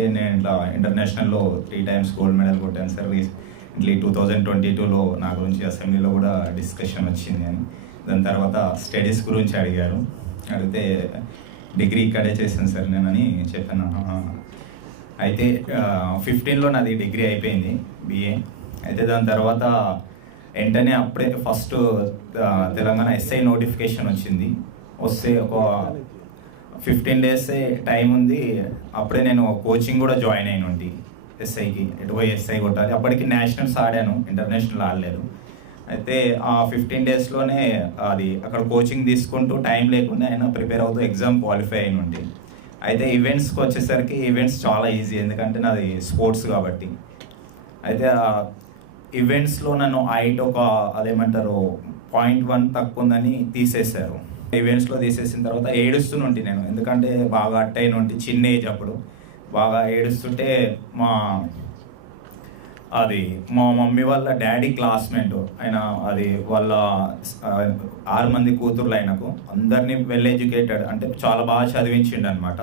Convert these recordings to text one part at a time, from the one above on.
నేను ఇట్లా ఇంటర్నేషనల్‌లో 3 times gold medal కొట్టాను సార్. ఇట్లా 2022లో నా గురించి అసెంబ్లీలో కూడా డిస్కషన్ వచ్చింది అని. దాని తర్వాత స్టడీస్ గురించి అడిగారు. అడిగితే డిగ్రీ ఇక్కడే చేశాను సార్ నేనని చెప్పాను. అయితే 15లో నాది డిగ్రీ అయిపోయింది, బీఏ. అయితే దాని తర్వాత వెంటనే అప్పుడే ఫస్ట్ తెలంగాణ ఎస్ఐ నోటిఫికేషన్ వచ్చింది. వస్తే ఒక 15 డేసే టైం ఉంది. అప్పుడే నేను కోచింగ్ కూడా జాయిన్ అయిన ఉండి ఎస్ఐకి, ఎటుపోయి ఎస్ఐ కొట్టాలి. అప్పటికి నేషనల్స్ ఆడాను, ఇంటర్నేషనల్ ఆడలేదు. అయితే ఆ 15 డేస్లోనే అది అక్కడ కోచింగ్ తీసుకుంటూ టైం లేకుండా అయినా ప్రిపేర్ అవుతూ ఎగ్జామ్ క్వాలిఫై అయిన ఉండి. అయితే ఈవెంట్స్కి వచ్చేసరికి ఈవెంట్స్ చాలా ఈజీ, ఎందుకంటే నాది స్పోర్ట్స్ కాబట్టి. అయితే ఆ ఈవెంట్స్లో నన్ను హైట్ ఒక అదేమంటారు 0.1 తక్కువ ఉందని తీసేశారు. ఈవెంట్స్లో తీసేసిన తర్వాత ఏడుస్తుంటే నేను, ఎందుకంటే బాగా అట్టయిన ఉంటే చిన్న ఏజ్ అప్పుడు బాగా ఏడుస్తుంటే మా మమ్మీ వాళ్ళ డాడీ క్లాస్మేట్ ఆయన, అది వాళ్ళ 6 మంది కూతుర్లు ఆయనకు, అందరినీ వెల్ ఎడ్యుకేటెడ్, అంటే చాలా బాగా చదివించిండు అనమాట.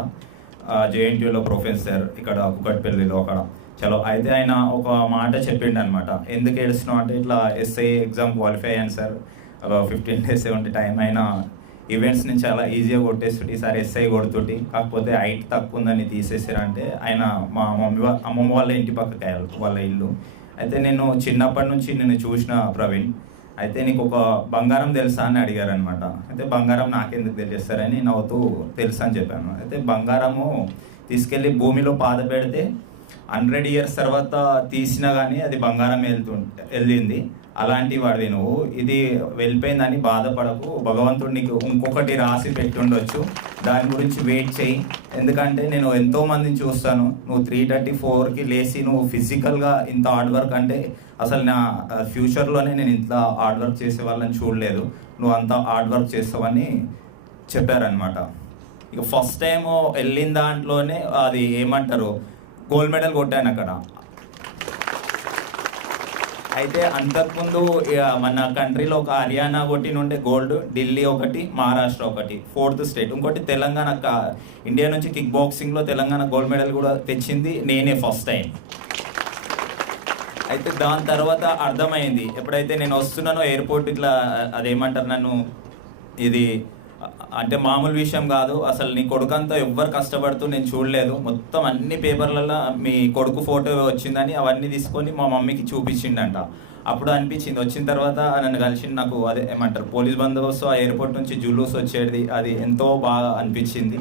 జేఎన్టీయూలో ప్రొఫెసర్, ఇక్కడ కుకట్పల్లిలో అక్కడ చలో. అయితే ఆయన ఒక మాట చెప్పిండు అనమాట, ఎందుకు ఏడుస్తున్నావు అంటే, ఇట్లా ఎస్ఐ ఎగ్జామ్ క్వాలిఫై అయ్యాను సార్, 15 డేస్ ఉంటే టైం అయినా ఈవెంట్స్ నుంచి చాలా ఈజీగా కొట్టేస్తుంటే ఈసారి ఎస్ఐ కొడుతుంటే, కాకపోతే హైట్ తక్కువ ఉందని తీసేసారంటే. ఆయన మా అమ్మమ్మ వాళ్ళ ఇంటి పక్కకి వాళ్ళ ఇల్లు. అయితే నేను చిన్నప్పటి నుంచి నేను చూసిన ప్రవీణ్, అయితే నీకు ఒక బంగారం తెలుసా అని అడిగారనమాట. అయితే బంగారం నాకెందుకు తెలియస్తారని నవ్వుతూ తెలుసా అని చెప్పాను. అయితే బంగారము తీసుకెళ్ళి భూమిలో పాత పెడితే 100 ఇయర్స్ తర్వాత తీసినా కానీ అది బంగారం వెళ్ళింది. అలాంటి వాడివి నువ్వు, ఇది వెళ్ళిపోయిందని బాధపడకు, భగవంతుడు నీకు ఇంకొకటి రాసి పెట్టుండొచ్చు, దాని గురించి వెయిట్ చేయి. ఎందుకంటే నేను ఎంతోమందిని చూస్తాను, నువ్వు 3:34కి లేచి నువ్వు ఫిజికల్గా ఇంత హార్డ్ వర్క్ అంటే అసలు నా ఫ్యూచర్లోనే నేను ఇంత హార్డ్ వర్క్ చేసే వాళ్ళని చూడలేదు, నువ్వు అంత హార్డ్ వర్క్ చేస్తావని చెప్పారనమాట. ఇక ఫస్ట్ టైం వెళ్ళిన దాంట్లోనే అది ఏమంటారు గోల్డ్ మెడల్ కొట్టాను అక్కడ. అయితే అంతకుముందు మన కంట్రీలో ఒక హర్యానా కొట్టినుండే గోల్డ్, ఢిల్లీ ఒకటి, మహారాష్ట్ర ఒకటి, 4th స్టేట్. ఇంకోటి తెలంగాణ, ఇండియా నుంచి కిక్ బాక్సింగ్లో తెలంగాణ గోల్డ్ మెడల్ కూడా తెచ్చింది నేనే ఫస్ట్ టైం. అయితే దాని తర్వాత అర్థమైంది, ఎప్పుడైతే నేను వస్తున్నానో ఎయిర్పోర్ట్, ఇట్లా అదేమంటారు నన్ను, ఇది అంటే మామూలు విషయం కాదు అసలు, నీ కొడుకంతా ఎవ్వరు కష్టపడుతూ నేను చూడలేదు, మొత్తం అన్ని పేపర్లలో మీ కొడుకు ఫోటో వచ్చిందని అవన్నీ తీసుకొని మా మమ్మీకి చూపించిండంట. అప్పుడు అనిపించింది, వచ్చిన తర్వాత నన్ను కలిసి నాకు అదే ఏమంటారు పోలీస్ బందోబస్తు ఆ ఎయిర్పోర్ట్ నుంచి జులూస్ వచ్చేది, అది ఎంతో బాగా అనిపించింది.